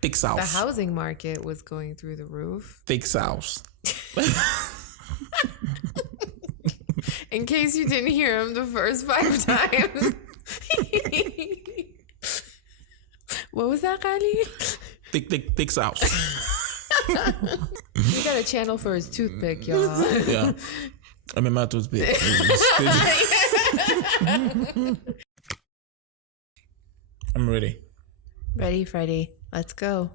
Thick sauce. The housing market was going through the roof. Thick sauce. In case you didn't hear him the first 5 times. What was that, Khalid? Thick sauce. He got a channel for his toothpick, y'all. Yeah. I mean, my toothpick. I'm ready. Ready, Freddie. Let's go.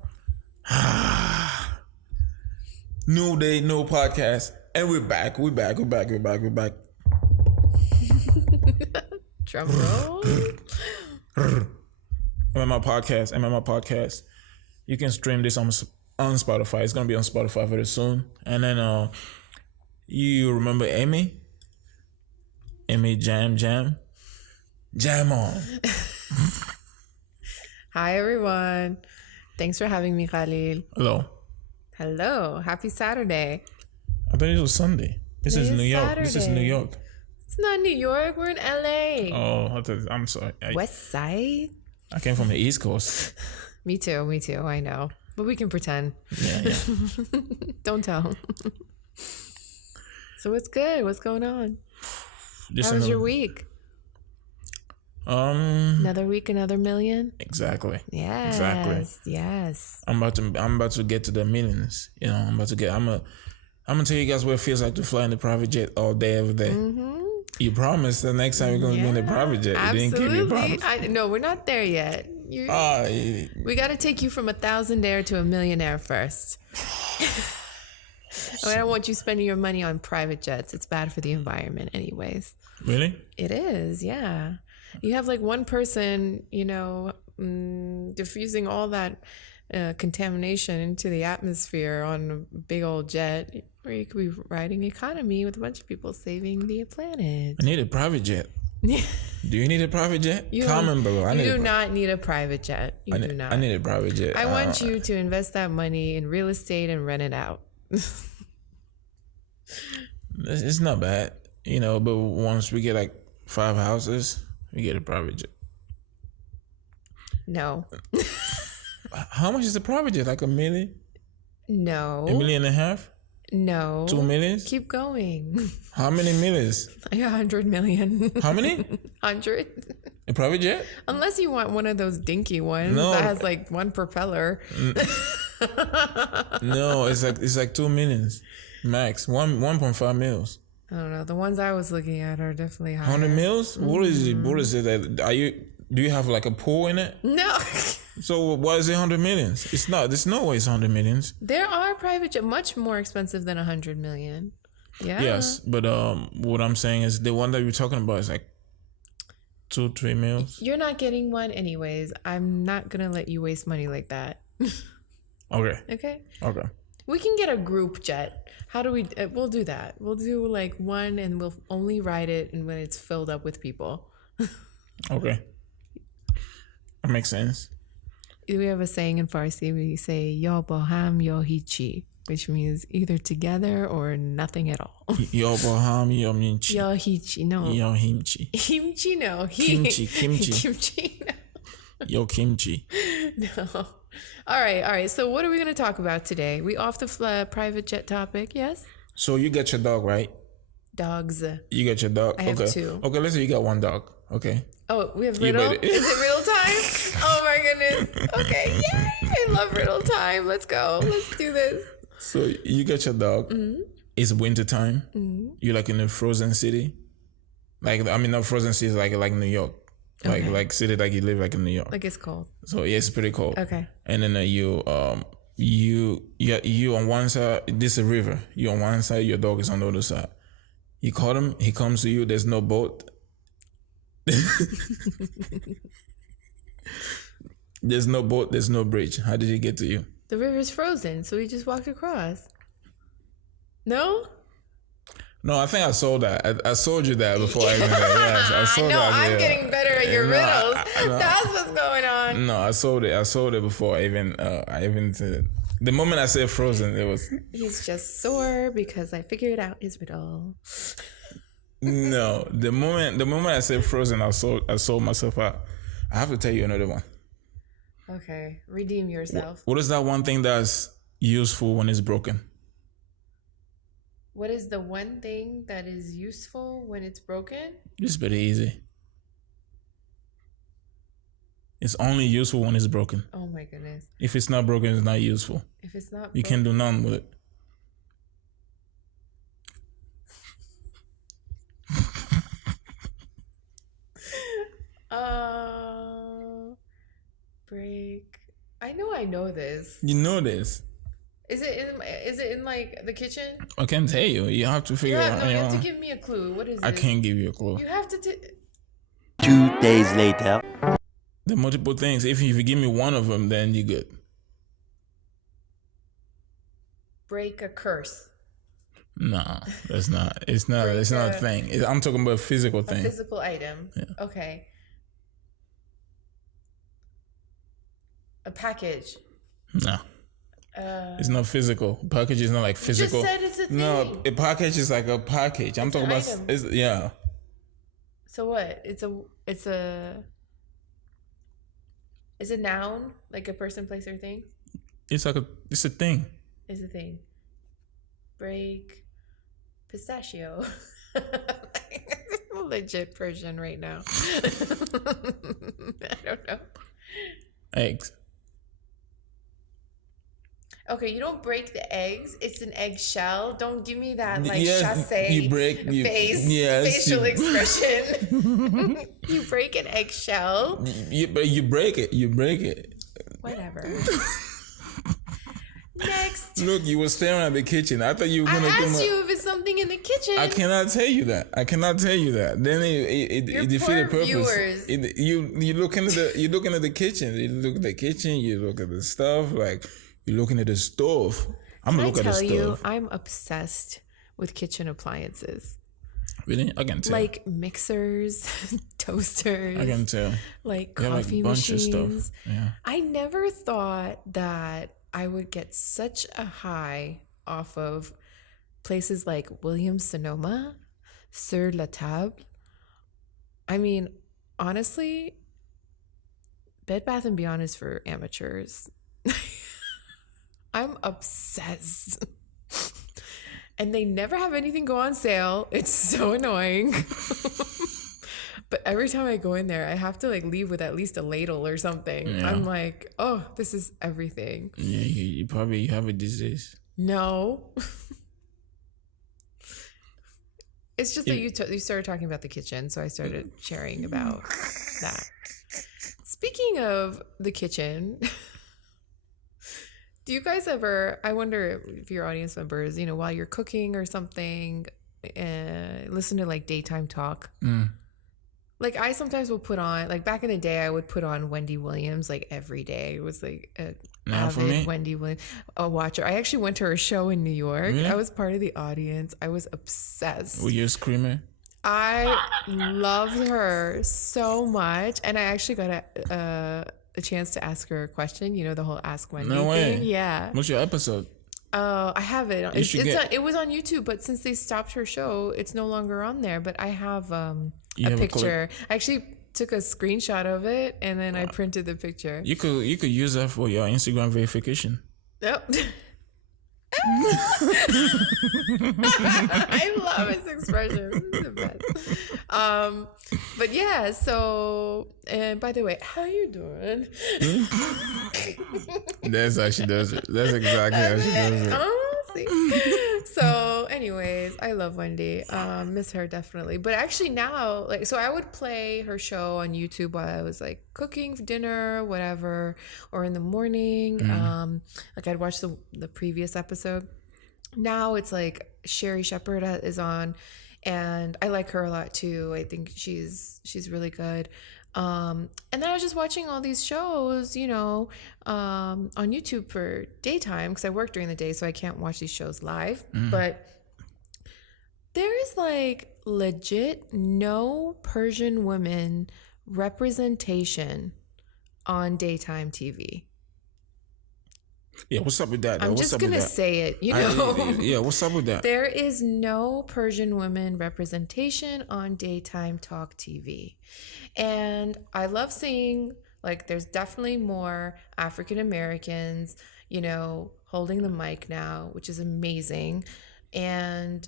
New day, no podcast. And we're back. We're back. Drum roll. I'm at my podcast. You can stream this on Spotify. It's going to be on Spotify very soon. And then you remember Amy? Amy Jam on. Hi, everyone. Thanks for having me, Khalil. Hello. Happy Saturday. I thought it was Sunday. This is New York. This is New York. It's not New York. We're in LA. Oh, I'm sorry. West Side? I came from the East Coast. Me too. I know. But we can pretend. Yeah. Don't tell. So what's good? What's going on? How was your week? Another week, another million. Exactly. Yes. Exactly. Yes. I'm about to get to the millions. You know, I'm gonna tell you guys what it feels like to fly in the private jet all day, every day. Mm-hmm. You promised the next time you're gonna be in the private jet. Absolutely. You didn't keep your promise. No, we're not there yet. We got to take you from a thousandaire to a millionaire first. I don't want you spending your money on private jets. It's bad for the environment anyways. Really? It is, yeah. You have like one person, diffusing all that contamination into the atmosphere on a big old jet, or you could be riding economy with a bunch of people saving the planet. I need a private jet. Do you need a private jet? Comment below. You do not need a private jet. You do not. I need a private jet. I want you to invest that money in real estate and rent it out. It's not bad, but once we get like 5 houses, we get a private jet. No. How much is a private jet? Like $1 million? No. $1.5 million? No. 2 million? Keep going. How many millions? Like 100 million. How many? 100. A private jet? Unless you want one of those dinky ones that has like one propeller. No, it's like 2 millions max. 1.5 mils. I don't know. The ones I was looking at are definitely higher. 100 mils? Mm-hmm. What is it that do you have like a pool in it? No. So why is it 100 millions? It's not. There's no way it's 100 millions. There are private jets much more expensive than 100 million. Yeah. Yes, but what I'm saying is the one that you're talking about is like 2-3 mils. You're not getting one anyways. I'm not gonna let you waste money like that. Okay. We can get a group jet. How do we? We'll do that. We'll do like one, and we'll only ride it and when it's filled up with people. Okay. That makes sense. We have a saying in Farsi. We say "Yo boham yo hichi," which means either together or nothing at all. Yo boham yo minchi. Yo hichi no. Yo himchi. Himchi no. Kimchi. Kimchi no. Yo kimchi. No. All right. So what are we going to talk about today? We off the private jet topic, yes? So you get your dog, right? Dogs. You get your dog? I have 2. Okay, let's say you got 1 dog. Okay. Oh, we have riddle? Is it riddle time? Oh my goodness. Okay, yay! I love riddle time. Let's go. Let's do this. So you get your dog. Mm-hmm. It's winter time. Mm-hmm. You're like in a frozen city. Not frozen city, like New York. Like city like you live like in New York. Like it's cold. So yeah, it's pretty cold. Okay. And then you on one side, this is a river. You on one side, your dog is on the other side. You call him, he comes to you, there's no boat. There's no boat, there's no bridge. How did he get to you? The river's frozen, so we just walked across. No? No, I think I sold that. I sold you that before I even said yes. I sold no, that. I'm getting better at your riddles. That's what's going on. No, I sold it before I even said it. The moment I said frozen, it was... He's just sore because I figured out his riddle. No, the moment I said frozen, I sold myself out. I have to tell you another one. Okay, redeem yourself. What is that one thing that's useful when it's broken? What is the one thing that is useful when it's broken? It's pretty easy. It's only useful when it's broken. Oh my goodness. If it's not broken, it's not useful. If it's not You can't do nothing with it. Break. I know this. You know this. Is it in like the kitchen? I can't tell you. You have to figure out. No, you have to give me a clue. What is it? I can't give you a clue. You have to 2 days later. There are multiple things. If you give me one of them, then you're good. break a curse. No, that's not. It's not. It's not a thing. I'm talking about a physical thing. A physical item. Yeah. Okay. A package. No. It's not physical. Package is not like physical. You just said it's a thing. No, a package is like a package. I'm talking about. Yeah. So what? It's a noun, like a person, place, or thing. It's a thing. It's a thing. Break pistachio. Legit Persian right now. I don't know. Eggs. Okay, you don't break the eggs. It's an eggshell. Don't give me that you break facial expression. You break an eggshell. But you break it. You break it. Whatever. Next. Look, you were staring at the kitchen. I thought you were gonna. I asked you if it's something in the kitchen. I cannot tell you that. Then it defeated the purpose. Viewers. You looking at the kitchen. You look at the kitchen. You look at the stuff. Like you're looking at the stove. I'm gonna look at the stove. I tell you, I'm obsessed with kitchen appliances. Really? I can tell. Like mixers, toasters. I can tell. Like coffee machines. Of stuff. Yeah. I never thought that I would get such a high off of places like Williams Sonoma, Sur La Table. I mean, honestly, Bed Bath & Beyond is for amateurs. I'm obsessed. And they never have anything go on sale. It's so annoying. But every time I go in there, I have to leave with at least a ladle or something. Yeah. I'm like, oh, this is everything. Yeah, you probably have a disease. No. It's just that you started talking about the kitchen, so I started sharing about that. Speaking of the kitchen, do you guys ever, I wonder if your audience members, while you're cooking or something, listen to daytime talk? I sometimes will put on, back in the day, I would put on Wendy Williams every day. It was an avid Wendy Williams watcher. I actually went to her show in New York. Really? I was part of the audience. I was obsessed. Were you a screamer? I loved her so much. And I actually got a chance to ask her a question. The whole Ask Wendy thing. Yeah. What's your episode? I have it. It was on YouTube, but since they stopped her show, it's no longer on there. But I have a picture. I actually took a screenshot of it and then I printed the picture. You could use that for your Instagram verification. Nope. I love his expression. This is the best. But yeah, so, and by the way, how are you doing? That's how she does it. That's exactly how she does it. So anyways, I love Wendy. Miss her definitely. But actually now, so I would play her show on YouTube while I was cooking for dinner, whatever, or in the morning. I'd watch the previous episode. Now it's Sherry Shepherd is on, and I like her a lot too. I think she's really good. And then I was just watching all these shows, on YouTube for daytime because I work during the day, so I can't watch these shows live. But there is legit no Persian women representation on daytime TV. Yeah, what's up with that? I'm just going to say it, Yeah, what's up with that? There is no Persian women representation on daytime talk TV. And I love seeing Like there's definitely more African Americans, holding the mic now, which is amazing. And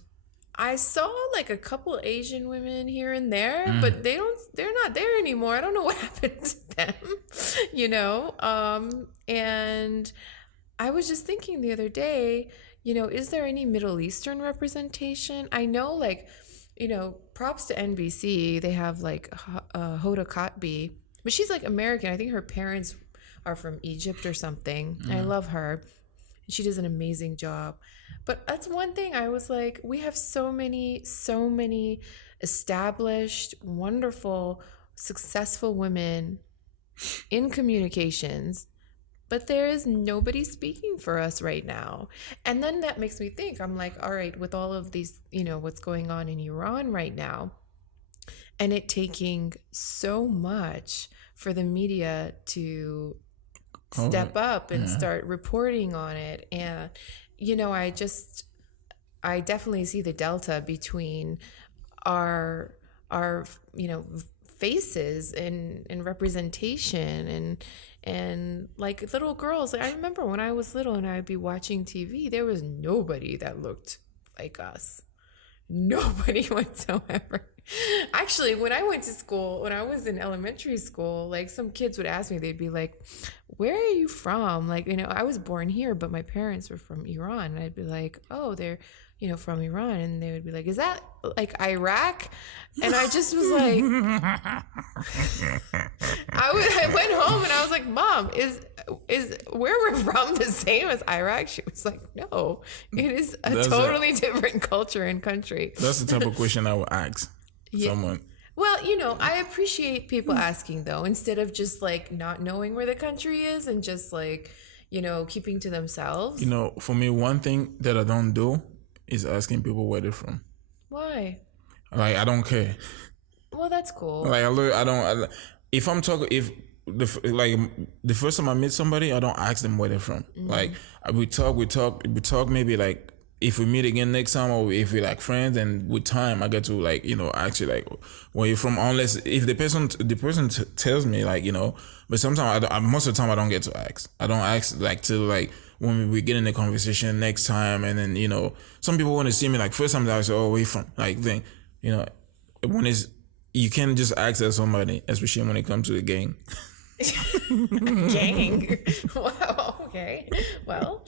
I saw like a couple Asian women here and there, but they're not there anymore. I don't know what happened to them, and I was just thinking the other day, is there any Middle Eastern representation? I know, like, props to NBC. They have like Hoda Kotb, but she's like American. I think her parents are from Egypt or something. I love her. She does an amazing job. But that's one thing I was like, we have so many established, wonderful, successful women in communications, but there is nobody speaking for us right now. And then that makes me think, I'm like, all right, with all of these, what's going on in Iran right now, and it taking so much for the media to step up and start reporting on it. And, I definitely see the delta between our faces and representation and like little girls. I remember when I was little and I'd be watching TV, there was nobody that looked like us. Nobody whatsoever. Actually, when I went to school, when I was in elementary school, like some kids would ask me, they'd be like, where are you from? Like, I was born here, but my parents were from Iran. And I'd be like, oh, they're, from Iran. And they would be like, is that like Iraq? And I just was like, I went home and I was like, Mom, is where we're from the same as Iraq? She was like, no, it is a totally different culture and country. That's the type of question I would ask someone. Well, I appreciate people asking though, instead of just like not knowing where the country is and just like, keeping to themselves. For me, one thing that I don't do is asking people where they're from. Why? Like, I don't care. Well, that's cool. Like, if I'm talking, if the first time I meet somebody, I don't ask them where they're from. Mm-hmm. Like, we talk maybe like, if we meet again next time, or if we're like friends, and with time I get to like, actually like where you're from, unless if the person tells me like, but sometimes most of the time I don't get to ask. I don't ask like till like when we get in the conversation next time, and then some people want to see me like first time I say, oh, where you from? Like then when it's, you can't just ask at somebody, especially when it comes to a gang. Gang. Wow. Okay. Well.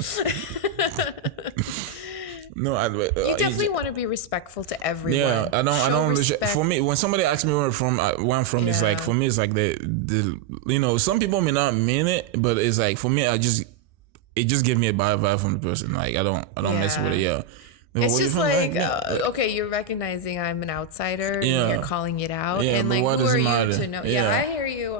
No, you definitely want to be respectful to everyone. Yeah, I don't. For me, when somebody asks me where I'm from, it's like, for me, it's like the some people may not mean it, but it's like for me, it just gives me a bad vibe from the person. Like I don't mess with it. Yeah. It's just like, okay, you're recognizing I'm an outsider, and you're calling it out, and like, who are you to know? Yeah, I hear you.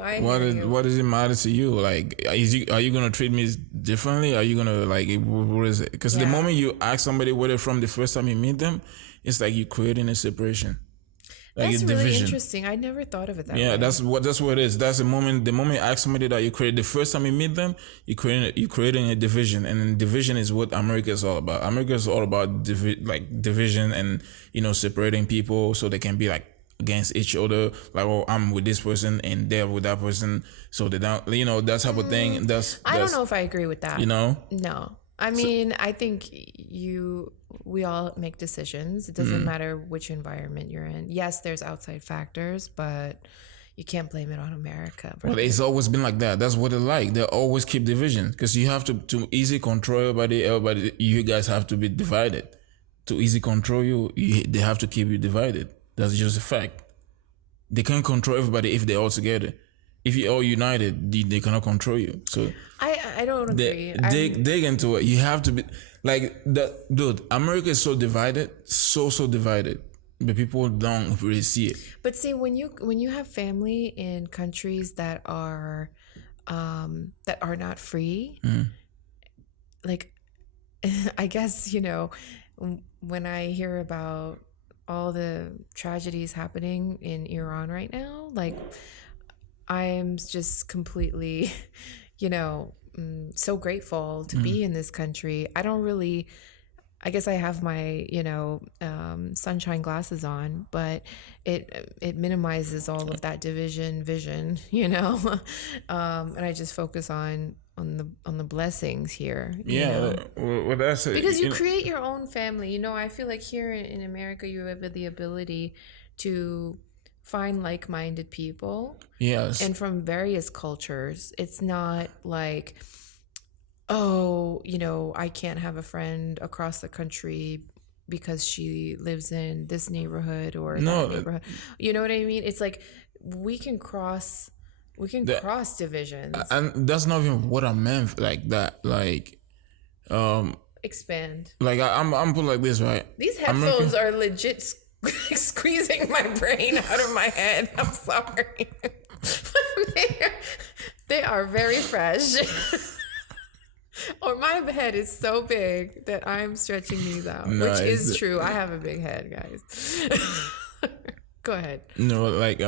What does it matter to you? Like, are you gonna treat me differently? Are you gonna like, what is it? Because the moment you ask somebody where they're from the first time you meet them, it's like you're creating a separation. Like that's really interesting. I never thought of it that way. Yeah, that's what it is. That's the moment you ask somebody that you create, the first time you meet them, you're creating a division, and division is what America is all about. America is all about division and separating people so they can be like against each other. Like, oh, I'm with this person and they're with that person, so they don't, that type of thing. I don't know if I agree with that. No. I mean, I think we all make decisions. It doesn't matter which environment you're in. Yes, there's outside factors, but you can't blame it on America. Well, it's always been like that. That's what they like. They always keep division because you have to easy control everybody. You guys have to be divided. To easy control you, they have to keep you divided. That's just a fact. They can't control everybody if they're all together. If you're all united, they cannot control you. So I don't agree. Dig into it. You have to be like that, dude. America is so divided, so divided, but people don't really see it. But see, when you have family in countries that are not free, like I guess when I hear about all the tragedies happening in Iran right now, like I'm just completely, so grateful to be in this country. I don't really I guess I have my, sunshine glasses on, but it minimizes all of that division vision, and I just focus on the blessings here. Well, that's it. Because you create your own family. I feel like here in America, you have the ability to find like-minded people. Yes. And from various cultures. It's not like, oh, I can't have a friend across the country because she lives in this neighborhood or that neighborhood. You know what I mean? It's like we can cross divisions. And that's not even what I meant like that. Like, expand. Like I'm put like this, right? These headphones are legit squeezing my brain out of my head. I'm sorry. they are very fresh. Or my head is so big that I'm stretching these out, which is true. I have a big head, guys. Go ahead. Like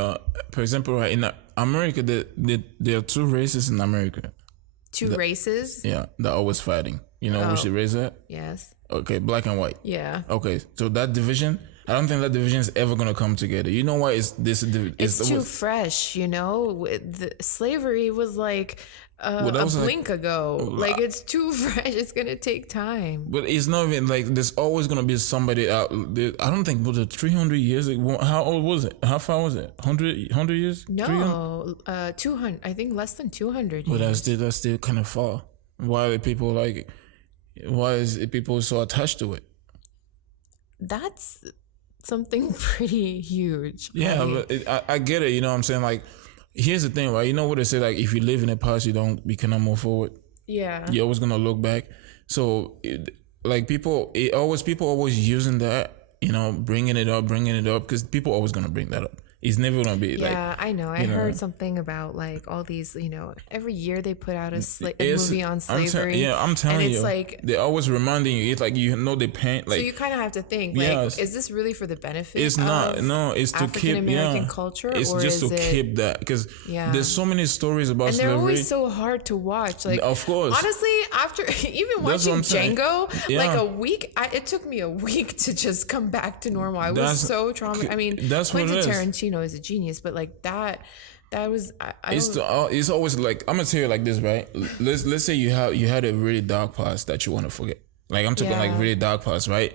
for example, right in America, there are two races in America. Two races? Yeah, they're always fighting. Which race that? Yes. Okay, black and white. Yeah. Okay, so that division, I don't think that division is ever gonna come together. You know why? It's too fresh. The slavery was like a blink ago. Like it's too fresh. It's gonna take time. But it's not even like there's always gonna be somebody out there. I don't think, was it 300 years? How old was it? How far was it? 100 years? No, 200. I think less than 200 years. But that's still kind of far. Why are people why is people so attached to it? That's something pretty huge. Yeah, but I get it. You know what I'm saying? Like, here's the thing, right? You know what they say? Like, if you live in the past, you cannot move forward. Yeah. You're always gonna look back. So, people always using that. Bringing it up, because people always gonna bring that up. It's never gonna be like. Yeah, I know. I heard something about like all these. Every year they put out a movie on slavery. I'm telling you. And it's like they're always reminding you. It's like they paint like. So you kind of have to think like, is this really for the benefit? It's not. No, it's to keep African-American culture. It's or just is to keep that because there's so many stories about and slavery. they're always so hard to watch. Like, of course. Honestly, after even watching Django, like a week, it took me a week to just come back to normal. I was so traumatized. I mean, Quentin Tarantino is a genius, but like that was it's always like, I'm gonna tell you like this, right? Let's say you had a really dark past that you want to forget. Like, I'm talking like really dark past, right?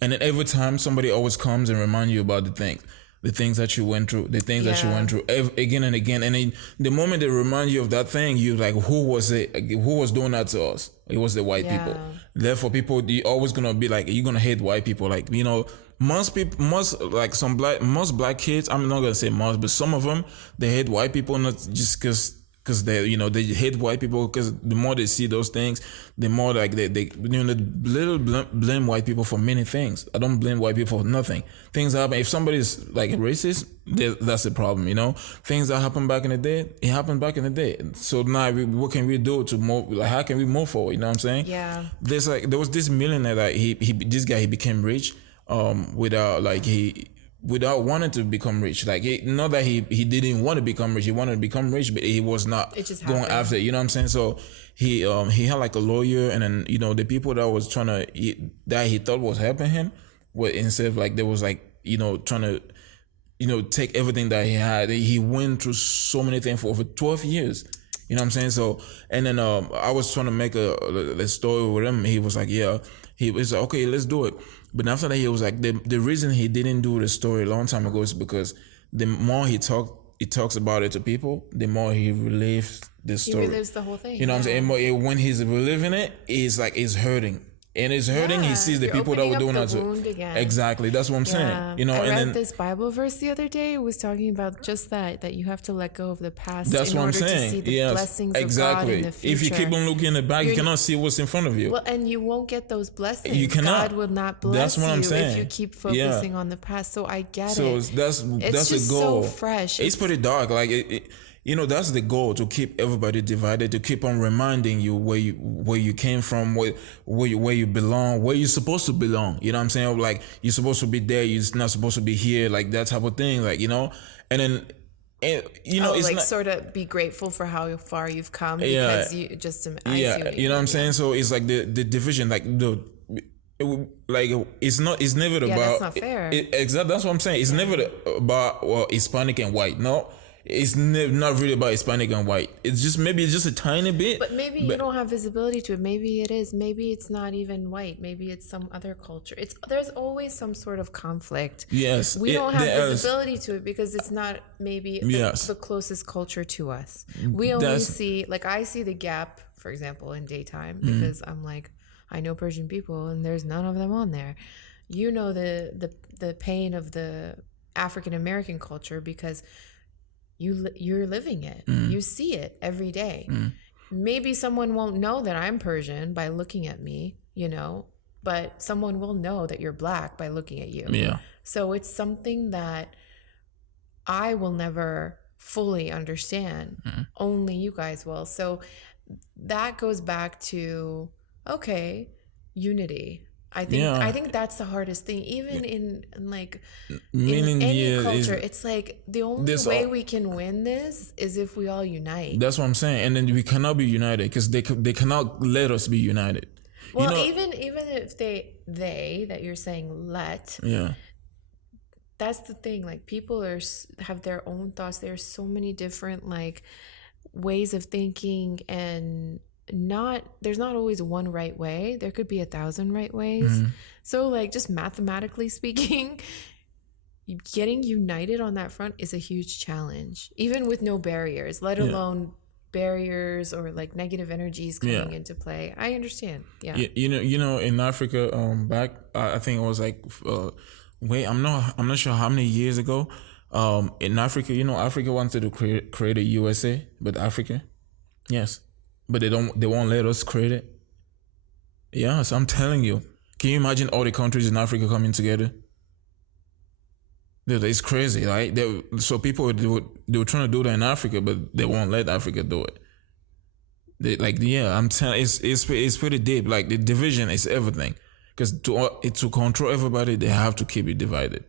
And then every time somebody always comes and remind you about the things that you went through, again and again. And then the moment they remind you of that thing, you like, who was it? Who was doing that to us? It was the white people. Therefore, you're always gonna be like, you're gonna hate white people. Like, most black kids, I'm not gonna say most, but some of them, they hate white people not just because they hate white people because the more they see those things, the more like they little blame white people for many things. I don't blame white people for nothing. Things happen. If somebody's like racist, that's the problem. Things that happened back in the day, it happened back in the day. So now what can we do to move? Like, how can we move forward? You know what I'm saying? Yeah. There was this millionaire that he became rich without wanting to become rich. Like, not that he didn't want to become rich. He wanted to become rich, but he was not going after it. You know what I'm saying? So he had like a lawyer, and then the people that was that he thought was helping him, instead of like, there was like trying to take everything that he had. He went through so many things for over 12 years. You know what I'm saying? So, and then I was trying to make a story with him. He was like, he was like, okay, let's do it. But after that, he was like, the reason he didn't do the story a long time ago is because the more he talks about it to people, the more he relives the story. He relives the whole thing. You know what I'm saying? And when he's reliving it, it's like, it's hurting. And it's hurting. He sees the people that were doing that too. Exactly. That's what I'm saying. I read this Bible verse the other day. It was talking about just that you have to let go of the past. That's in what I'm order saying. To see the blessings of God in the future. If you keep on looking in the back, you cannot see what's in front of you. Well, and you won't get those blessings. You cannot. God will not bless you if you keep focusing on the past. So I get it. So that's just the goal. So fresh. It's pretty dark. Like that's the goal, to keep everybody divided, to keep on reminding you where you came from, where you belong, where you're supposed to belong. You know what I'm saying? Like, you're supposed to be there, you're not supposed to be here, like that type of thing. Like, and then it's like, not, sort of be grateful for how far you've come, because you just you know what I'm saying? So it's like the division, like it's never Yeah, about. that's not fair. Exactly, that's what I'm saying. It's never about Hispanic and white. No, it's not really about Hispanic and white. It's just a tiny bit. But maybe you don't have visibility to it. Maybe it is. Maybe it's not even white. Maybe it's some other culture. There's always some sort of conflict. Yes, We don't have visibility to it because it's not maybe the closest culture to us. We only see, like, I see the gap, for example, in daytime because I'm like, I know Persian people and there's none of them on there. You know the pain of the African American culture because you're living it. You see it every day. Maybe someone won't know that I'm Persian by looking at me, you know, but someone will know that you're black by looking at you. Yeah. So it's something that I will never fully understand. Only you guys will. So that goes back to, okay, unity. I think that's the hardest thing. Even in like in any culture, it's like the only way we can win this is if we all unite. That's what I'm saying. And then we cannot be united because they cannot let us be united. Well, you know, even if they that you're saying let, that's the thing. Like, people have their own thoughts. There's so many different like ways of thinking, and there's not always one right way. There could be 1,000 right ways. So like, just mathematically speaking, getting united on that front is a huge challenge, even with no barriers, let alone barriers or like negative energies coming into play. I understand. You know in Africa, back I think it was like I'm not sure how many years ago, in Africa, you know, Africa wanted to create a USA, but Africa, yes, but they won't let us create it. Yes, I'm telling you. Can you imagine all the countries in Africa coming together? Dude, it's crazy, right? So people they were trying to do that in Africa, but they won't let Africa do it. I'm telling, it's pretty deep. Like, the division is everything, because to control everybody, they have to keep it divided.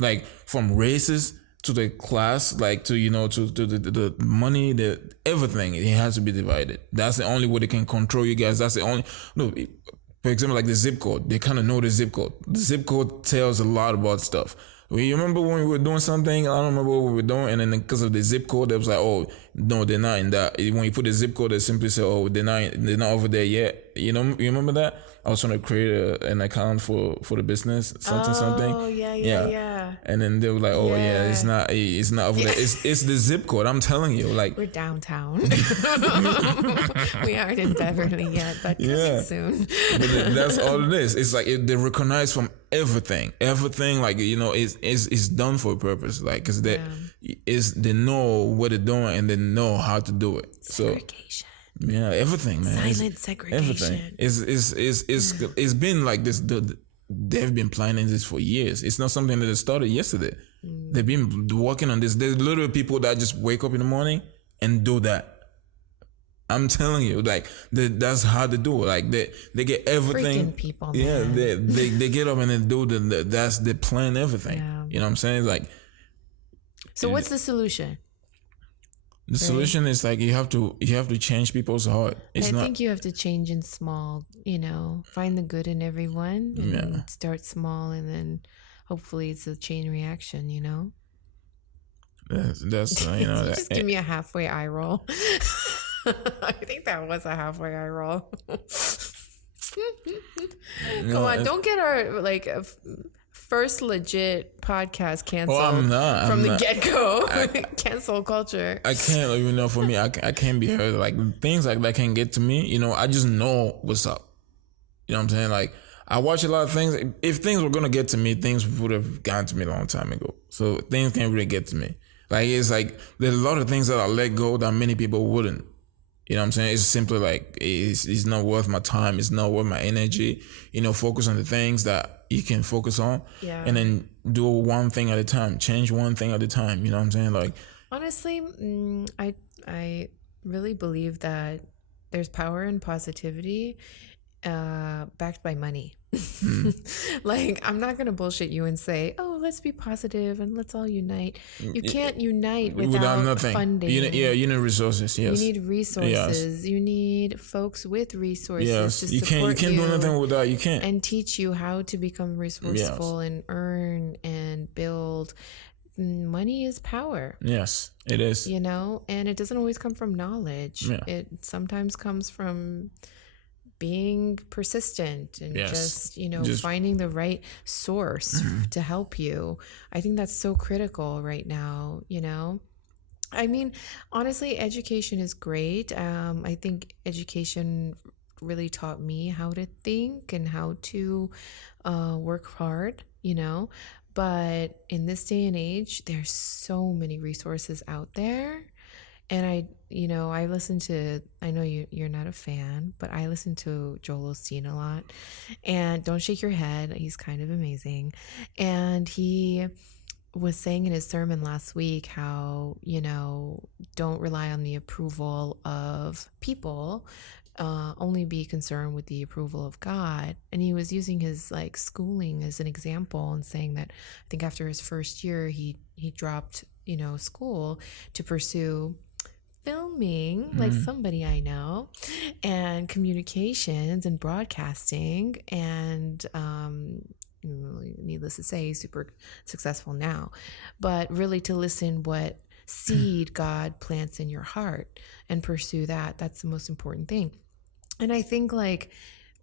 Like, from races to the class, like to, you know, to the money, everything, it has to be divided. That's the only way they can control you guys. That's the only. No, for example, like the zip code, they kind of know the zip code. The zip code tells a lot about stuff. You remember when we were doing something? I don't remember what we were doing, and then because of the zip code, it was like, oh no, they're not in that. When you put the zip code, they simply say, oh, they're not over there yet. You know, you remember that? I was trying to create an account for the business, something. Oh yeah. And then they were like, oh yeah, it's not over there. It's the zip code. I'm telling you, like, we're downtown. We aren't in Beverly yet, but coming soon. But that's all it is. It's like they recognize from everything, like, you know, it's done for a purpose, like, because they know what they're doing and they know how to do it. Segregation. So yeah, everything, man. Silent segregation. Everything. It's been like this. They've been planning this for years. It's not something that started yesterday. They've been working on this. There's literally people that just wake up in the morning and do that. I'm telling you, like, that's how they do it. Like, they get everything. Freaking people, man. Yeah, they get up and they do they plan everything. Yeah. You know what I'm saying? Like, so what's the solution? The solution is like you have to change people's heart. I think you have to change in small, you know, find the good in everyone and start small, and then hopefully it's a chain reaction, you know. That's you know, just give me a halfway eye roll. I think that was a halfway eye roll. Come on, don't get our like first legit podcast canceled from the get-go. Cancel culture. I can't, you know, for me, I can't be heard. Like, things like that can get to me, you know. I just know what's up. You know what I'm saying? Like, I watch a lot of things. If things were gonna get to me, things would have gotten to me a long time ago. So things can't really get to me. Like, it's like there's a lot of things that I let go that many people wouldn't. You know what I'm saying? It's simply like, it's not worth my time. It's not worth my energy. You know, focus on the things that you can focus on. Yeah. And then do one thing at a time. Change one thing at a time. You know what I'm saying? Like, honestly, I really believe that there's power in positivity backed by money. Like, I'm not going to bullshit you and say, oh, let's be positive and let's all unite. You can't unite without nothing. funding. You need resources. Yes. You need resources. You need folks with resources to you support can't do nothing without. You can't. and teach you how to become resourceful and earn and build. Money is power. Yes, it is. You know, and it doesn't always come from knowledge. Yeah. It sometimes comes from being persistent and just finding the right source to help you. I think that's so critical right now, you know. I mean, honestly, education is great. I think education really taught me how to think and how to work hard, you know. But in this day and age, there's so many resources out there. And I listen to, I know you're not a fan, but I listen to Joel Osteen a lot. And don't shake your head, he's kind of amazing. And he was saying in his sermon last week how, don't rely on the approval of people, only be concerned with the approval of God. And he was using his schooling as an example and saying that I think after his first year, he dropped, school to pursue filming, like somebody I know, and communications and broadcasting, and needless to say, he's super successful now. But really to listen what seed God plants in your heart and pursue that. That's the most important thing. And I think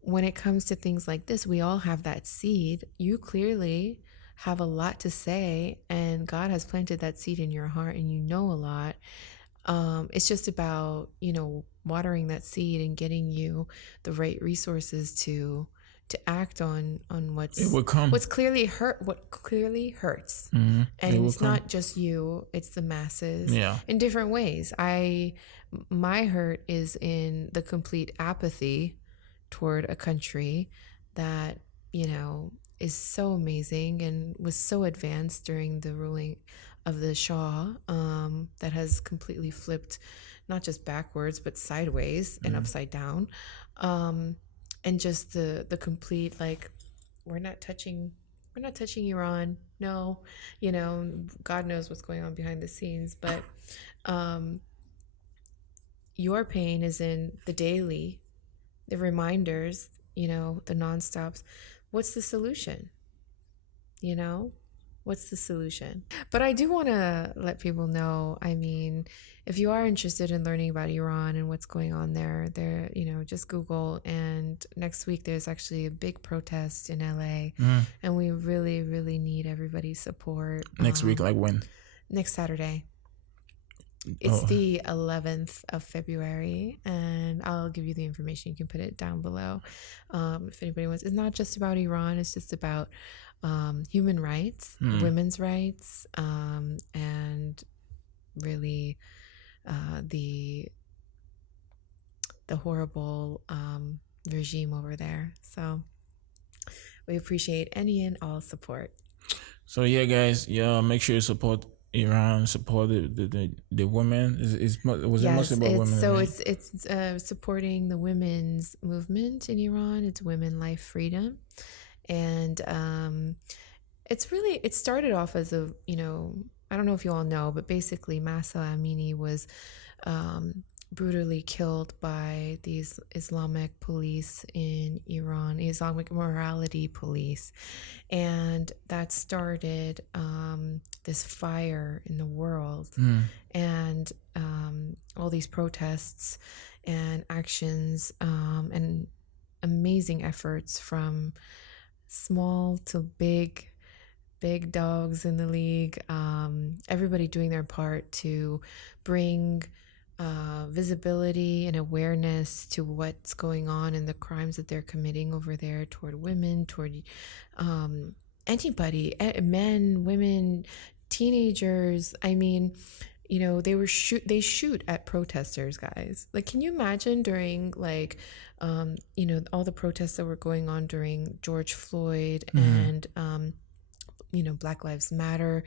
when it comes to things like this, we all have that seed. You clearly have a lot to say, and God has planted that seed in your heart, and you know a lot. It's just about, watering that seed and getting you the right resources to act on what clearly hurts. Mm-hmm. And it's not just you, it's the masses in different ways. My hurt is in the complete apathy toward a country that, is so amazing and was so advanced during the ruling of the Shah, that has completely flipped, not just backwards, but sideways and upside down. And just the complete, we're not touching Iran. No, God knows what's going on behind the scenes, but, your pain is in the daily, the reminders, the nonstops. What's the solution? What's the solution? But I do want to let people know, if you are interested in learning about Iran and what's going on there, just Google. And next week, there's actually a big protest in LA. And we really, really need everybody's support. Next week, when? Next Saturday. It's the 11th of February, and I'll give you the information. You can put it down below if anybody wants. It's not just about Iran. It's just about human rights, women's rights, and really the horrible regime over there. So we appreciate any and all support. So yeah, guys, make sure you support Iran, support the women. It mostly about women? So it's supporting the women's movement in Iran. It's women, life, freedom. And it started off as I don't know if you all know, but basically Mahsa Amini was brutally killed by these Islamic police in Iran, Islamic morality police. And that started this fire in the world. And all these protests and actions and amazing efforts from small to big dogs in the league, everybody doing their part to bring visibility and awareness to what's going on and the crimes that they're committing over there toward women, toward anybody, men, women, teenagers. They shoot at protesters, guys. Can you imagine during all the protests that were going on during George Floyd and Black Lives Matter,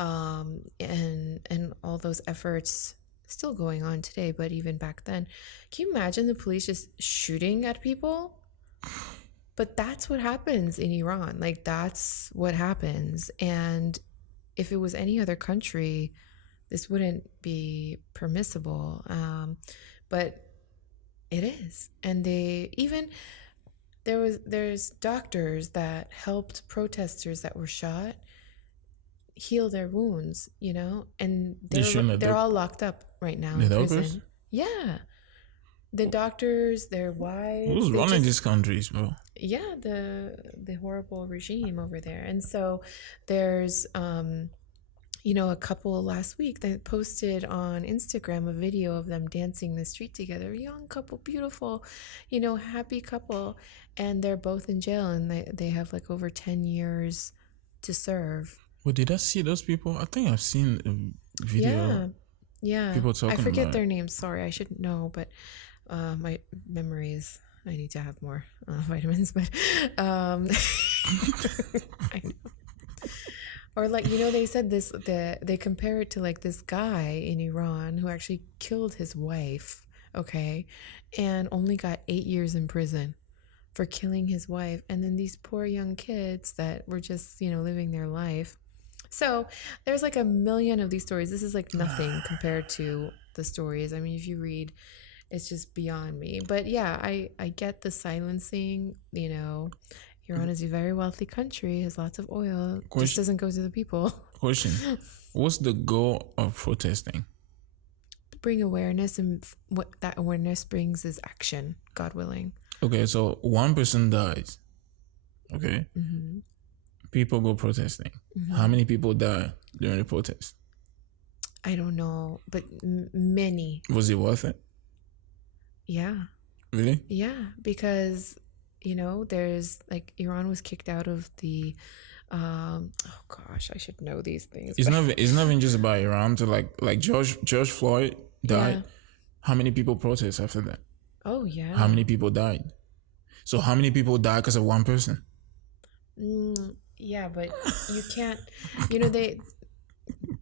and all those efforts still going on today, but even back then, can you imagine the police just shooting at people? But that's what happens in Iran. Like, that's what happens. And if it was any other country, this wouldn't be permissible. But it is. And there's doctors that helped protesters that were shot heal their wounds, and they're all locked up right now in prison. Yeah. The doctors, their wives. Who's running these countries, bro? Yeah, the horrible regime over there. And so there's a couple last week that posted on Instagram a video of them dancing the street together. A young couple, beautiful, happy couple, and they're both in jail, and they have like over 10 years to serve. Well, did I see those people? I think I've seen a video. Yeah. People talking about I forget their names. Sorry, I should know, but my memories. I need to have more vitamins, but I know. Or like, they said they compare it to like this guy in Iran who actually killed his wife, okay, and only got 8 years in prison for killing his wife. And then these poor young kids that were just, living their life. So there's like a million of these stories. This is like nothing compared to the stories. I mean, if you read, it's just beyond me. But yeah, I get the silencing, Iran is a very wealthy country, has lots of oil, just doesn't go to the people. Question. What's the goal of protesting? Bring awareness, and what that awareness brings is action, God willing. Okay, so one person dies. Okay? Mm-hmm. People go protesting. Mm-hmm. How many people die during the protest? I don't know, but many. Was it worth it? Yeah. Really? Yeah, because there's like Iran was kicked out of the oh gosh, I should know these things. It's not even just about Iran. To like George Floyd died. Yeah. How many people protest after that? Oh yeah. How many people died? So how many people died because of one person? Yeah, but you can't.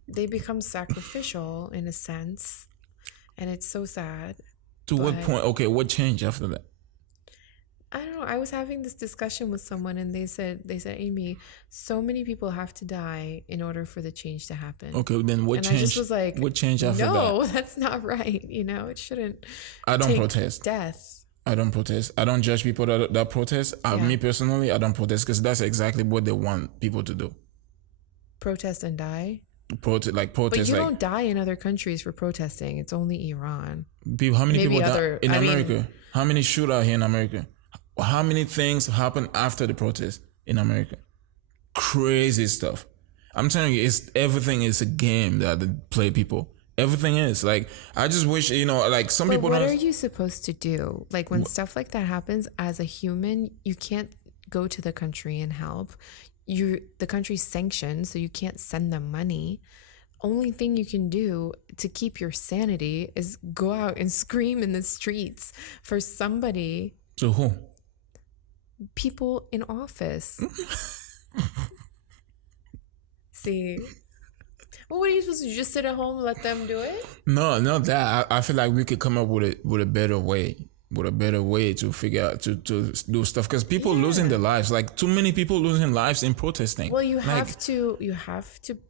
They become sacrificial in a sense, and it's so sad. To what point? Okay, what changed after that? I don't know. I was having this discussion with someone, and they said, Amy, so many people have to die in order for the change to happen. Okay, then what changed? I just was like, what changed after that? No, that's not right. It shouldn't. I don't protest. Death. I don't protest. I don't judge people that protest. Me personally, I don't protest because that's exactly what they want people to do. Protest and die? Protest. But you don't die in other countries for protesting. It's only Iran. How many people die in America? How many shoot out here in America? How many things happen after the protest in America? Crazy stuff. I'm telling you, everything is a game that they play people. Everything is like, I just wish, some people don't. What are you supposed to do? Like when stuff like that happens, as a human, you can't go to the country and help. The country's sanctioned, so you can't send them money. Only thing you can do to keep your sanity is go out and scream in the streets for somebody. So who? People in office. See. Well, what are you supposed to do? Just sit at home and let them do it? No, not that. I feel like we could come up with a better way. With a better way to figure out to do stuff, because people losing their lives, like too many people losing lives in protesting. Well, you have to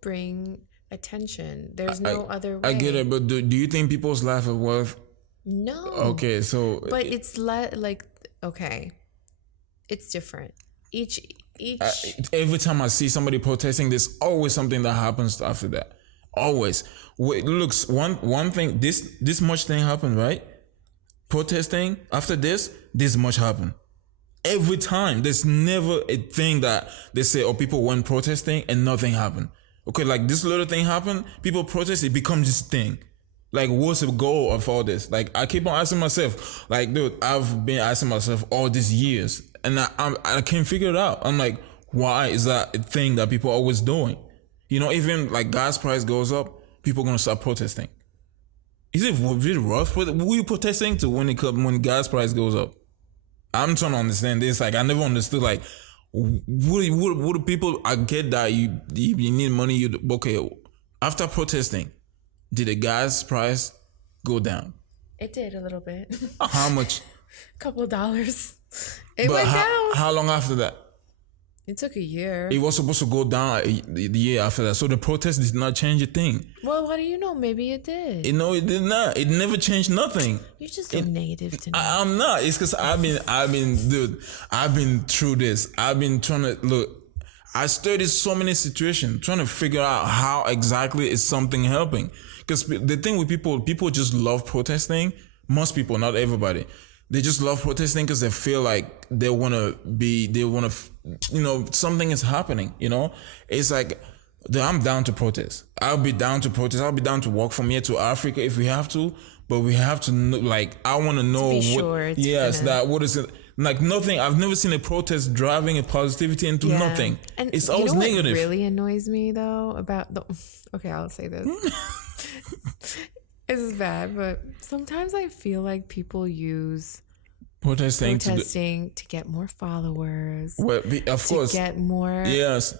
bring attention. There's no other way. I get it, but do you think people's life are worth? No. Okay, so but it's okay, it's different. Each every time I see somebody protesting, there's always something that happens after that. Always. Looks one thing. This much thing happened, right? Protesting, after this much happened. Every time. There's never a thing that they say, people went protesting and nothing happened. Okay, like this little thing happened, people protest, it becomes this thing. Like, what's the goal of all this? Like, I keep on asking myself, like, dude, I've been asking myself all these years, and I can't figure it out. I'm like, why is that a thing that people are always doing? Even like gas price goes up, people are going to start protesting. Is it really rough? Who are you protesting to when gas price goes up? I'm trying to understand this. Like, I never understood, like, what do people, I get that you need money. Okay, after protesting, did the gas price go down? It did a little bit. How much? A couple of dollars. It went down. How long after that? It took a year. It was supposed to go down the year after that. So the protest did not change a thing. Well, what do you know? Maybe it did. No, it did not. It never changed nothing. You're just so negative tonight. I'm not. It's because I've been through this. I've been trying to look. I studied so many situations, trying to figure out how exactly is something helping. Because the thing with people just love protesting. Most people, not everybody. They just love protesting because they feel like something is happening, It's like, I'm down to protest. I'll be down to protest. I'll be down to walk from here to Africa if we have to. But we have to know, I want to know what is it? Like nothing. I've never seen a protest driving a positivity into nothing. And it's always negative. What really annoys me though about the. Okay, I'll say this. This is bad, but sometimes I feel like people use protesting to get more followers. Well, of course, to get more. Yes,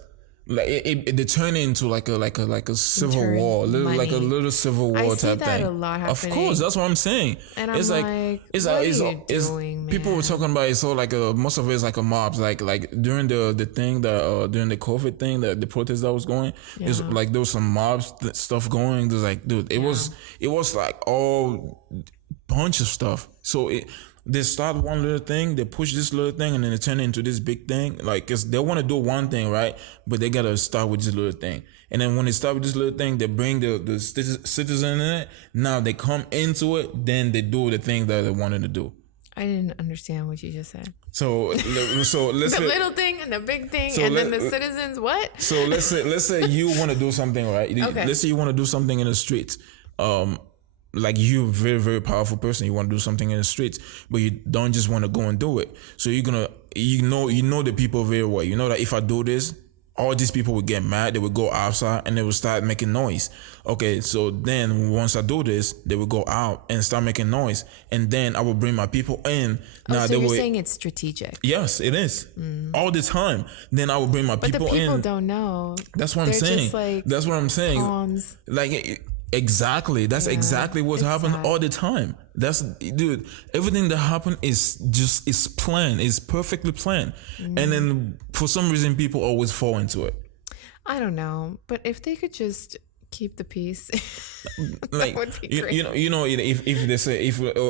like they turn into like a civil war, like a little civil war type thing. I see that a lot happening. Of course, that's what I'm saying. And I'm doing, people man? were talking about it's all like most of it is like a mobs, like during the thing that during the COVID thing, the protest that was going, it's like there was some mobs stuff going. There's like, dude, it was like all bunch of stuff. So they start one little thing, they push this little thing, and then they turn it into this big thing. Like, cause they want to do one thing, right? But they gotta start with this little thing. And then when they start with this little thing, they bring the citizen in it. Now they come into it, then they do the thing that they wanted to do. I didn't understand what you just said. So let's the little thing and the big thing, and then the citizens what? So let's say you want to do something, right? Okay. Let's say you want to do something in the streets. Like you're a very, very powerful person. You want to do something in the streets, but you don't just want to go and do it. So you know the people very well. You know that if I do this, all these people would get mad. They would go outside and they would start making noise. Okay, so then once I do this, they would go out and start making noise, and then I will bring my people in. Now so you're saying it's strategic? Yes, it is. All the time. Then I will bring my people in. But the people don't know. That's what I'm saying. That's what I'm saying. Pawns. Exactly. That's exactly what's happened all the time. Dude, everything that happened is planned. It's perfectly planned. And then for some reason, people always fall into it. I don't know. But if they could just keep the peace, like, that would be great.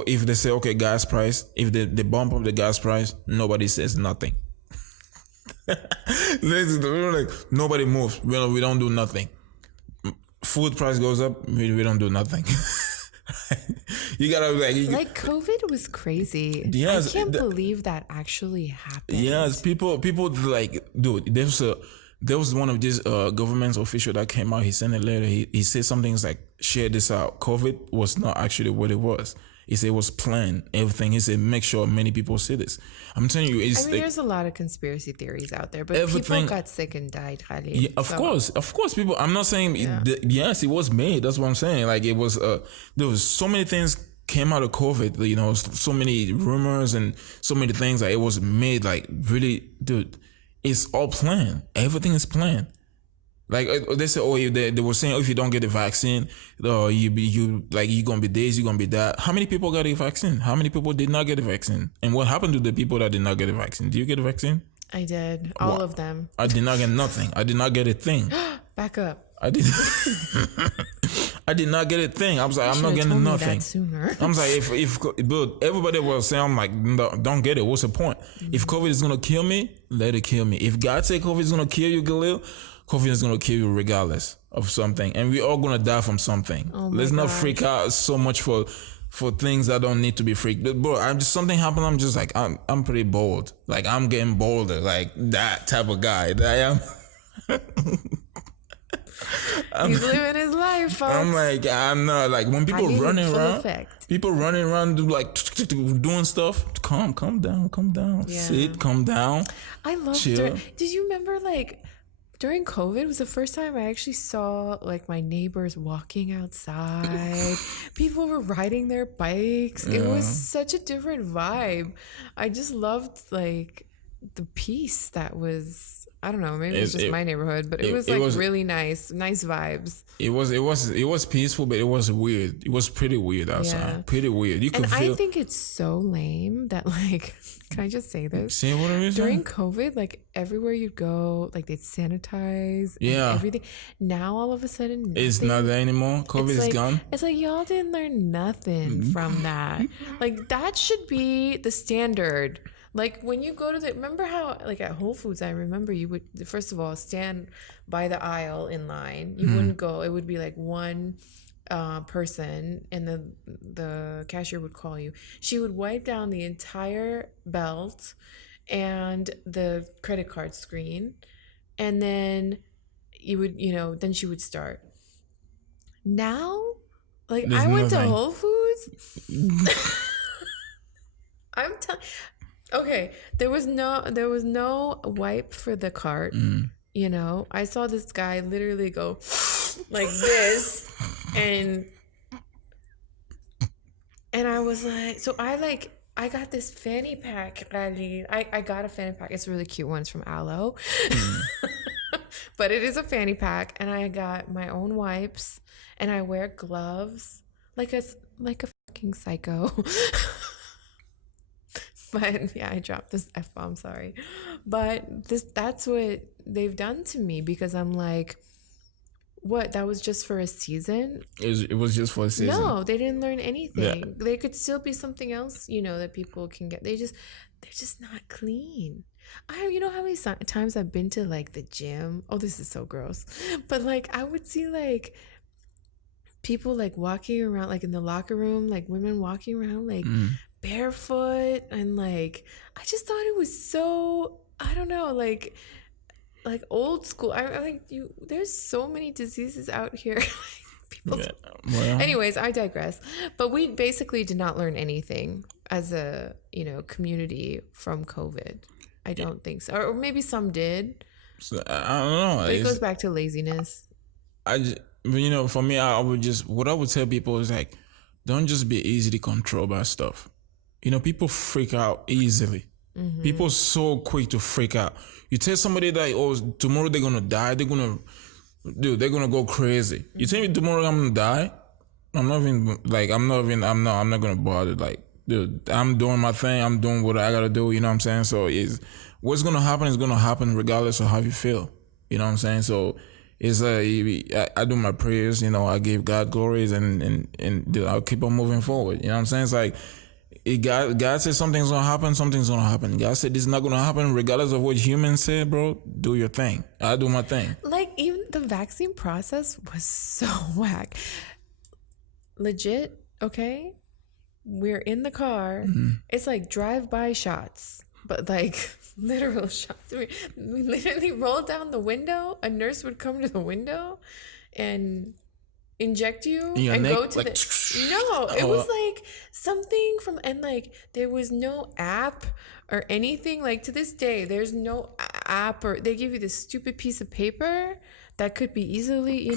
If they say, okay, gas price, if they bump up the gas price, nobody says nothing. Nobody moves. We don't do nothing. Food price goes up, we don't do nothing. You gotta like COVID was crazy. Yes, I can't believe that actually happened. Yes, people like, dude. There was one of these government official that came out. He sent a letter. He said something like, share this out. COVID was not actually what it was. He said it was planned, everything. He said make sure many people see this. I'm telling you, there's a lot of conspiracy theories out there, but people got sick and died. Yeah, of course, people. I'm not saying yes, it was made. That's what I'm saying. Like it was. There was so many things came out of COVID. So many rumors and so many things that it was made. Like really, dude, it's all planned. Everything is planned. Like they say, they were saying, if you don't get the vaccine, you're gonna be this, you're gonna be that. How many people got the vaccine? How many people did not get the vaccine? And what happened to the people that did not get the vaccine? Do you get a vaccine? I did. All of them. I did not get nothing. I did not get a thing. Back up. I did. I did not get a thing. I was like, I'm not getting nothing. Sooner. I'm like, but everybody was saying, I'm like, no, don't get it. What's the point? If COVID is gonna kill me, let it kill me. If God said COVID is gonna kill you, Galil, COVID is gonna kill you regardless of something, and we're all gonna die from something. Let's not freak out so much for things that don't need to be freaked. But bro, something happened. I'm just like, I'm pretty bold. Like I'm getting bolder, like that type of guy that I am. He's living his life, folks. I'm like, I'm not like when people running around, doing stuff. Calm down. Yeah. Sit, calm down. I love. Chill. Did you remember during COVID was the first time I actually saw my neighbors walking outside. People were riding their bikes. It was such a different vibe. I just loved the peace that was, I don't know, maybe it's just It- my neighborhood, but it it- was it like was- really nice vibes. It was peaceful, but it was weird. It was pretty weird outside. Yeah. Pretty weird. You could And feel. I think it's so lame that like, can I just say this? See what it is? During COVID, like everywhere you go, like they'd sanitize and Yeah. everything. Now all of a sudden, It's nothing. not there anymore. COVID It's is like, gone. It's like y'all didn't learn nothing from that. Like that should be the standard. Like when you go to remember how like at Whole Foods, I remember you would first of all stand by the aisle in line. You wouldn't go. It would be like one person, and the cashier would call you. She would wipe down the entire belt and the credit card screen, and then you would, then she would start. Now, like There's I went to nothing. Whole Foods. I'm telling. Okay, there was no wipe for the cart. I saw this guy literally go like this, and I was like, so I got this fanny pack. I got a fanny pack. It's a really cute one. It's from Aloe. But it is a fanny pack, and I got my own wipes, and I wear gloves like a fucking psycho. But yeah, I dropped this F-bomb, sorry. But that's what they've done to me, because I'm like, what? That was just for a season? It was just for a season. No, they didn't learn anything. Yeah. They could still be something else, that people can get. They're just not clean. How many times I've been to like the gym? Oh, this is so gross. But like I would see like people like walking around like in the locker room, like women walking around like barefoot, and like I just thought it was so, I don't know, like old school. I like there's so many diseases out here. People Yeah. Well, Anyways, I digress. But we basically did not learn anything as a, community from COVID. I don't think so. Or maybe some did. so, I don't know. But it It's- goes back to laziness. for me, what I would tell people is like, don't just be easily controlled by stuff. People freak out easily. People are so quick to freak out. You tell somebody that, oh, tomorrow they're gonna die, they're gonna go crazy. You tell me tomorrow I'm gonna die, I'm not gonna bother. Like, dude, I'm doing my thing, I'm doing what I gotta do, you know what I'm saying? So what's gonna happen is gonna happen regardless of how you feel. You know what I'm saying? So it's I do my prayers, I give God glories, and dude, I'll keep on moving forward. You know what I'm saying? It's like, God said something's gonna happen. God said this is not gonna happen, regardless of what humans say, bro. Do your thing. I do my thing. Like, even the vaccine process was so whack. Legit, okay? We're in the car. It's like drive-by shots, but like literal shots. We literally rolled down the window. A nurse would come to the window and inject you In your and neck, go to like, no, it was like something from, and like there was no app or anything. Like to this day, there's no app, or they give you this stupid piece of paper that could be easily,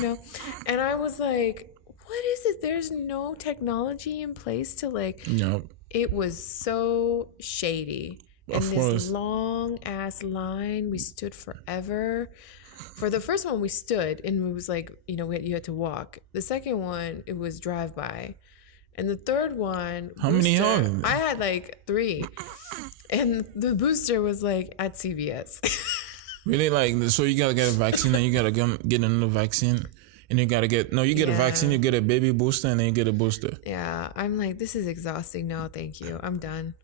and I was like, what is it? There's no technology in place to like. Yep. It was so shady. And Of this course. long ass line, we stood forever. For the first one, we stood, and it was like, you had to walk. The second one, it was drive by, and the third one, How many booster, are there? I had like 3, and the booster was like at CVS. Really, like, so you gotta get a vaccine, and you gotta get another vaccine, and you gotta get a vaccine, you get a baby booster, and then you get a booster. Yeah, I'm like, this is exhausting. No, thank you. I'm done.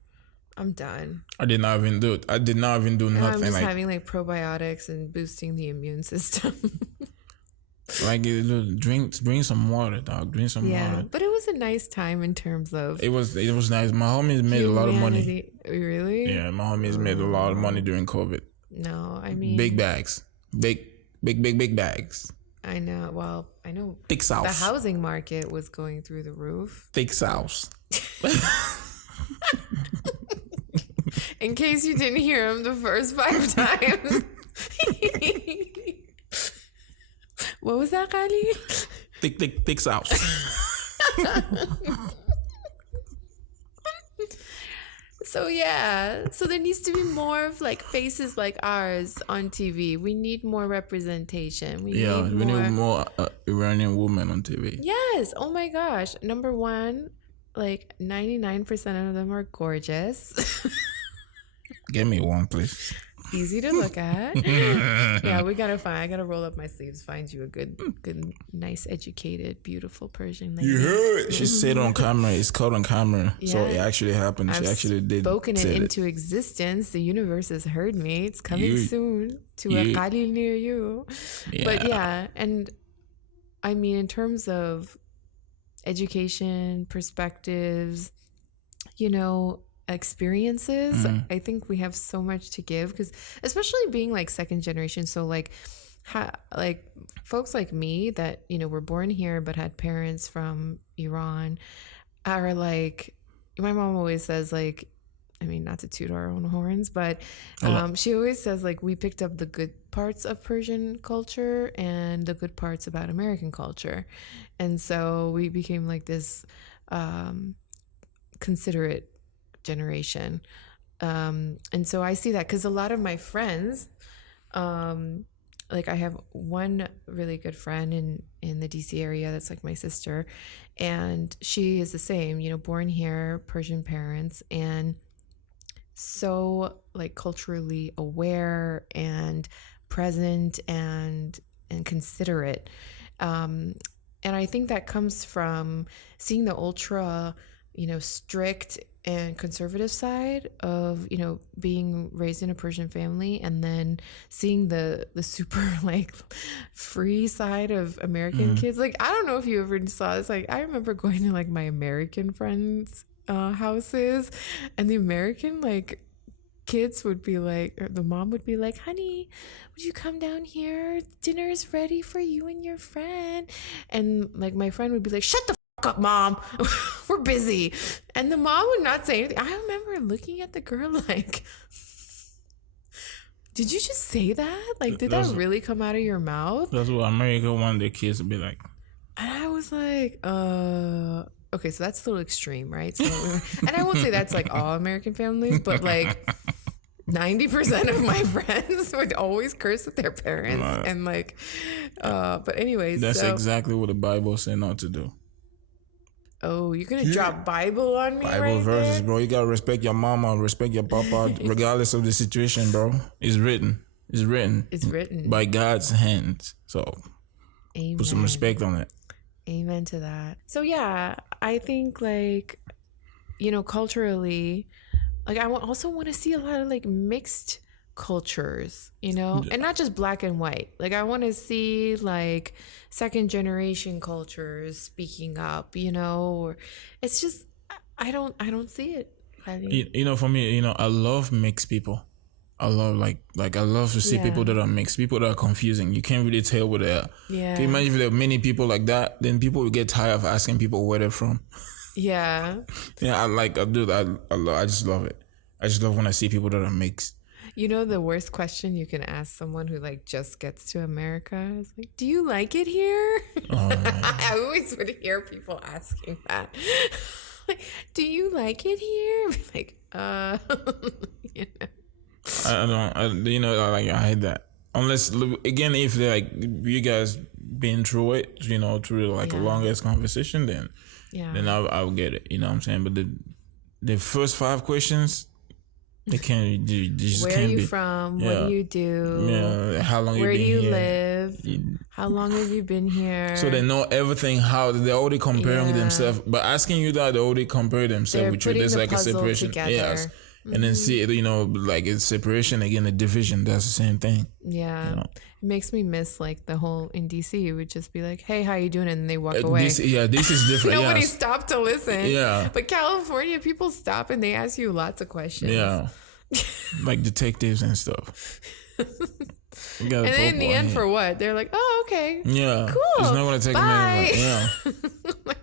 I did not even do it. I did not even do And nothing. I'm just Like, having like probiotics and boosting the immune system. drink some water, dog. Drink some Yeah, water. but it was a nice time in terms of It was nice. My homies made a lot of money. humanity. Really? Yeah, my homies made a lot of money during COVID. No, I mean, Big bags, big bags. I know. Well, I know Thick sauce. the housing market was going through the roof. Thick sauce. In case you didn't hear him the first 5 times. What was that, Kali? Thick sauce. So yeah, so there needs to be more of like faces like ours on TV. We need more representation. We need more Iranian women on TV. Yes. Oh my gosh. Number one, like 99% of them are gorgeous. Give me one, please. Easy to look at. Yeah, I gotta roll up my sleeves, find you a good, nice, educated, beautiful Persian lady. You heard? She said on camera. It's caught on camera, so it actually happened. She actually did. Spoken it into existence. The universe has heard me. It's coming soon to a Khalil near you. Yeah. But yeah, and I mean, in terms of education, perspectives, experiences, I think we have so much to give, because especially being like second generation, so like folks like me that were born here but had parents from Iran are like, my mom always says, like, I mean, not to toot our own horns, but she always says, like, we picked up the good parts of Persian culture and the good parts about American culture, and so we became like this considerate generation. And so I see that because a lot of my friends, like I have one really good friend in the DC area that's like my sister, and she is the same, born here, Persian parents, and so like culturally aware and present and considerate. And I think that comes from seeing the ultra, strict and conservative side of, being raised in a Persian family, and then seeing the super like free side of American kids. Like, I don't know if you ever saw this. Like, I remember going to like my American friends' houses, and the American like kids would be like, or the mom would be like, honey, would you come down here? Dinner is ready for you and your friend. And like my friend would be like, shut the up, mom, we're busy. And the mom would not say anything. I remember looking at the girl like, did you just say that? Like, did that really come out of your mouth? That's what America wanted their kids to be like. And I was like, okay, so that's a little extreme, right? So, and I won't say that's like all American families, but like 90% of my friends would always curse at their parents. Right. And like, but anyways. That's exactly what the Bible said not to do. Oh, you're going to drop Bible on me Bible verses, there? Bro. You got to respect your mama, respect your papa, regardless of the situation, bro. It's written. It's written. It's written. By God's hands. So, amen. Put some respect on it. Amen to that. So, yeah, I think, like, culturally, like, I also want to see a lot of, like, mixed cultures, and not just black and white. Like, I want to see like second generation cultures speaking up, or it's just I don't see it. For me, I love mixed people. I love like I love to see people that are mixed, people that are confusing. You can't really tell where they are. Yeah. Can you imagine if there are many people like that? Then people will get tired of asking people where they're from. Yeah. Yeah, I just love it. I just love when I see people that are mixed. The worst question you can ask someone who like just gets to America is like, do you like it here? I always would hear people asking that. Do you like it here? Like, I hate that. Unless, again, if they're like, you guys been through it, through like a longest conversation, then I'll get it. You know what I'm saying? But the first 5 questions, they can't. They just Where can't are you be. from? Yeah. What do you do? Yeah. How long? Where you been do you here? live? How long have you been here? So they know everything. How they're already comparing themselves. But asking you that, they already compare themselves with you. There's like a separation. Together. Yes. Mm-hmm. And then see, like it's separation again, a division. That's the same thing. Yeah. It makes me miss like the whole in DC. It would just be like, "Hey, how you doing?" And they walk away. This is different. Nobody stopped to listen. Yeah. But California, people stop and they ask you lots of questions. Yeah. Like detectives and stuff. And then in the end, for what? They're like, "Oh, okay. Yeah. Cool. It's not gonna take Bye." a minute. Yeah.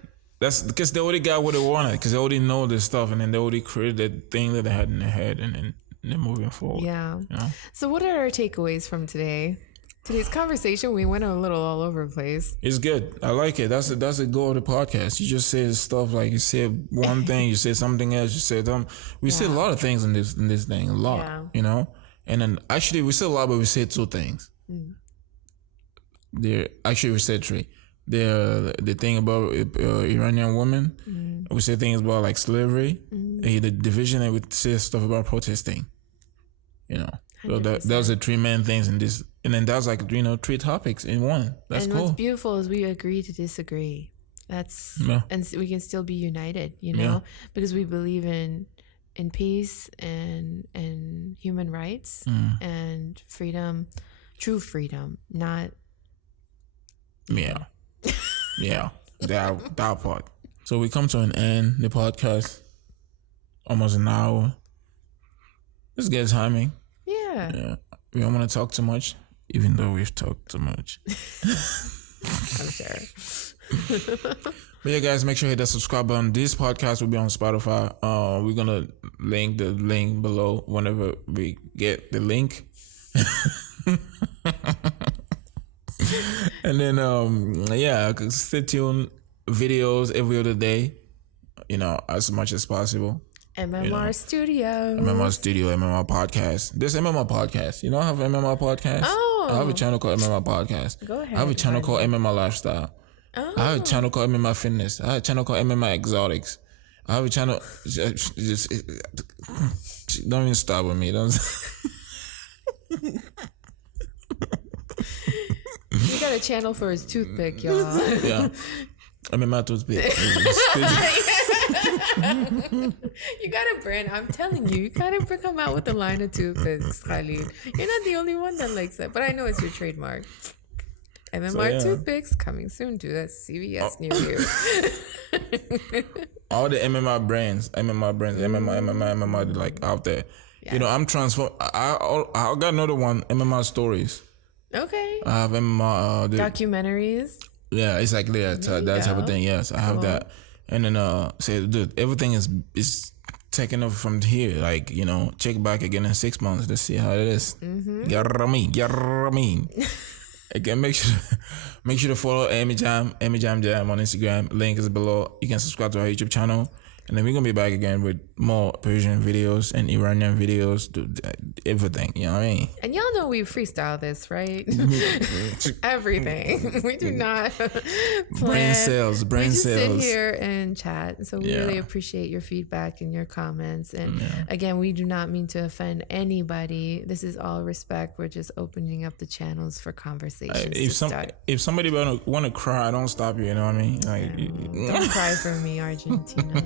That's because they already got what they wanted, because they already know this stuff, and then they already created that thing that they had in their head, and then they're moving forward. Yeah. So what are our takeaways from today? Today's conversation, we went a little all over the place. It's good. I like it. That's the goal of the podcast. You just say stuff like you said one thing, you say something else, you said we say a lot of things in this thing, a lot, you know. And then actually we say a lot, but we say two things. We said three. The thing about Iranian women, we say things about like slavery, the division, and we say stuff about protesting. You know, so that was the three main things in this, and then that's like, you know, three topics in one. That's and cool. What's beautiful is we agree to disagree. And we can still be united, you know, because we believe in peace and human rights and freedom, true freedom, not. Yeah, that part. So we come to an end, the podcast, almost an hour. It's good timing. Yeah. We don't want to talk too much, even though we've talked too much. I'm sure. But yeah, guys, make sure you hit that subscribe button. This podcast will be on Spotify. We're gonna link the link below whenever we get the link. And then stay tuned. Videos every other day, you know, as much as possible. MMR Studio, MMR podcast. This MMR podcast. You know, I have MMR podcast. Oh, I have a channel called MMR podcast. Go ahead. I have a channel called MMR lifestyle. Oh. I have a channel called MMR fitness. I have a channel called MMR exotics. I have a channel. Don't even start with me. Don't. He got a channel for his toothpick, y'all. Yeah. MMR toothpick. You gotta brand. I'm telling you, you gotta come out with a line of toothpicks, Khalid. You're not the only one that likes that, but I know it's your trademark. MMR toothpicks coming soon to that CVS near you. All the MMR brands, MMR, like out there. Yeah. You know, I'm transform. I got another one, MMR stories. Okay. I have MMR documentaries. Yeah, exactly. That type of thing. Yes, I have that. And then say, dude, everything is taken up from here. Like, you know, check back again in 6 months to see how it is. Again, make sure to follow Amy Jam on Instagram. Link is below. You can subscribe to our YouTube channel. And then we're going to be back again with more Persian videos and Iranian videos, everything, you know what I mean? And y'all know we freestyle this, right? Everything. We do not plan. We just sit here and chat. So we really appreciate your feedback and your comments. And again, we do not mean to offend anybody. This is all respect. We're just opening up the channels for conversations. If somebody want to cry, don't stop you, you know what I mean? Like, don't cry for me, Argentina.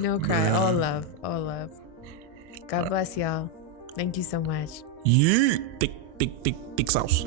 No cry. All love. God bless y'all. Thank you so much. Thick sauce.